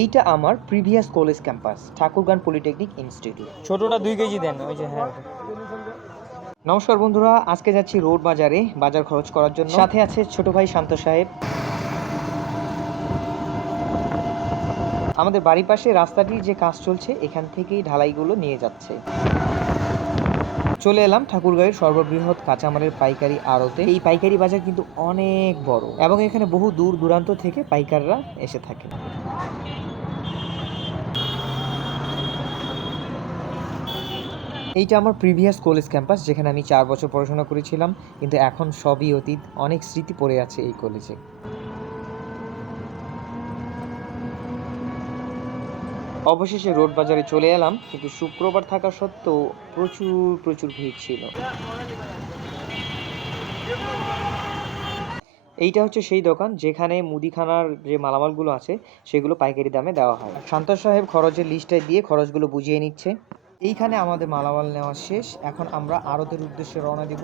এইটা আমার previous college campus Thakurgaon polytechnic institute. ছোটটা 2 কেজি দেন ওই যে। হ্যাঁ, নমস্কার বন্ধুরা, আজকে যাচ্ছি রোড বাজারে বাজার খরচ করার জন্য। সাথে আছে ছোট ভাই শান্ত সাহেব। আমাদের বাড়ির পাশে রাস্তাটির যে কাজ চলছে এখান থেকেই ঢালাইগুলো নিয়ে যাচ্ছে। চলে এলাম ঠাকুরগাঁওয়ের সর্ববৃহৎ কাঁচামালের পাইকারি আড়তে। এই পাইকারি বাজার কিন্তু অনেক বড় এবং এখানে বহু দূর দূরান্ত থেকে পাইকাররা এসে থাকে। এইটা আমার প্রিভিয়াস কলেজ ক্যাম্পাস, যেখানে আমি 4 বছর পড়াশোনা করেছিলাম, কিন্তু এখন সবই অতীত। অনেক স্মৃতি পড়ে আছে এই কলেজে। অবশেষে রোড বাজারে চলে এলাম, কিন্তু শুক্রবার থাকা সত্ত্বেও প্রচুর ভিড় ছিল। এইটা হচ্ছে সেই দোকান যেখানে মুদিখানার যে মালামালগুলো আছে সেগুলো পাইকারি দামে দেওয়া হয়। শান্ত সাহেব খরচের লিস্টে দিয়ে খরচগুলো বুঝিয়ে নিচ্ছে। এইখানে আমাদের মালামাল নেওয়া শেষ। এখন আমরা আড়তের উদ্দেশ্যে রওনা দিব।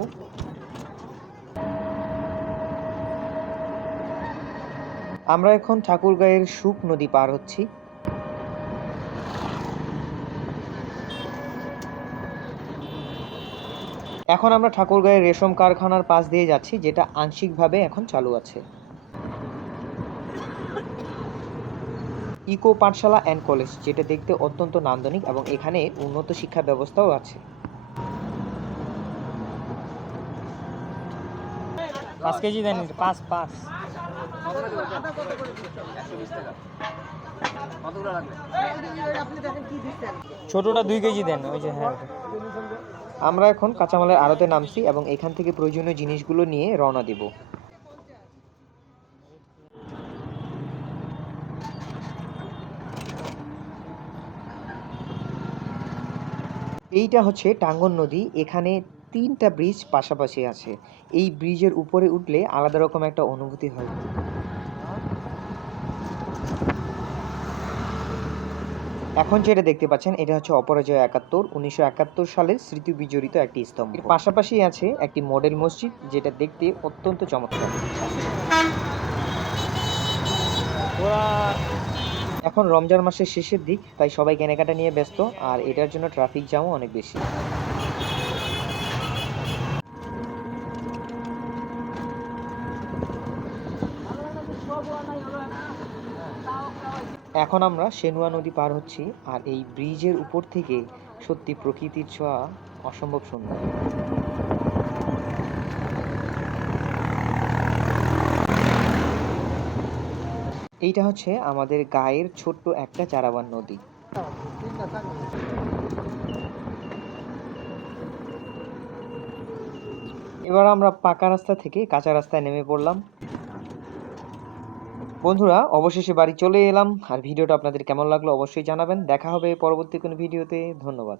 আমরা এখন ঠাকুরগাঁয়ের শুক নদী পার হচ্ছি। এখন আমরা ঠাকুরগাঁয়ের রেশম কারখানার পাশ দিয়ে যাচ্ছি, যেটা আংশিকভাবে এখন চালু আছে। ইকো পাঠশালা অ্যান্ড কলেজ, যেটা দেখতে অত্যন্ত নান্দনিক এবং এখানে উন্নত শিক্ষা ব্যবস্থাও আছে। 5 কেজি দেন, 5 5 ছোটটা 2 কেজি দেন ওই যে। হ্যাঁ, আমরা এখন কাঁচামালের আড়তে নামছি এবং এখান থেকে প্রয়োজনীয় জিনিসগুলো নিয়ে রওনা দিব। এইটা হচ্ছে টাঙ্গন নদী। এখানে 3টা ব্রিজ পাশাপাশি আছে। এই ব্রিজের উপরে উঠলে আলাদা রকম একটা অনুভূতি হয়। এখন যেটা দেখতে পাচ্ছেন এটা হচ্ছে অপরাজয় 71, 1971 সালের স্মৃতি বিজড়িত একটি স্তম্ভ। এর পাশাপাশি আছে একটি মডেল মসজিদ, যেটা দেখতে অত্যন্ত চমৎকার। এখন রমজান মাসের শেষের দিক, তাই সবাই কেনাকাটা নিয়ে ব্যস্ত, আর এটার জন্য ট্রাফিক জ্যামও অনেক বেশি। এখন আমরা সেনুয়া নদী পার হচ্ছি, আর এই ব্রিজের উপর থেকে সত্যি প্রকৃতির ছোঁয়া অসম্ভব সুন্দর। এইটা হচ্ছে আমাদের গায়ের ছোট্ট একটা চারাবান নদী। এবার আমরা পাকা রাস্তা থেকে কাঁচা রাস্তায় নেমে পড়লাম। বন্ধুরা, অবশেষে বাড়ি চলে এলাম। আর ভিডিওটা আপনাদের কেমন লাগলো অবশ্যই জানাবেন। দেখা হবে পরবর্তী কোনো ভিডিওতে। ধন্যবাদ।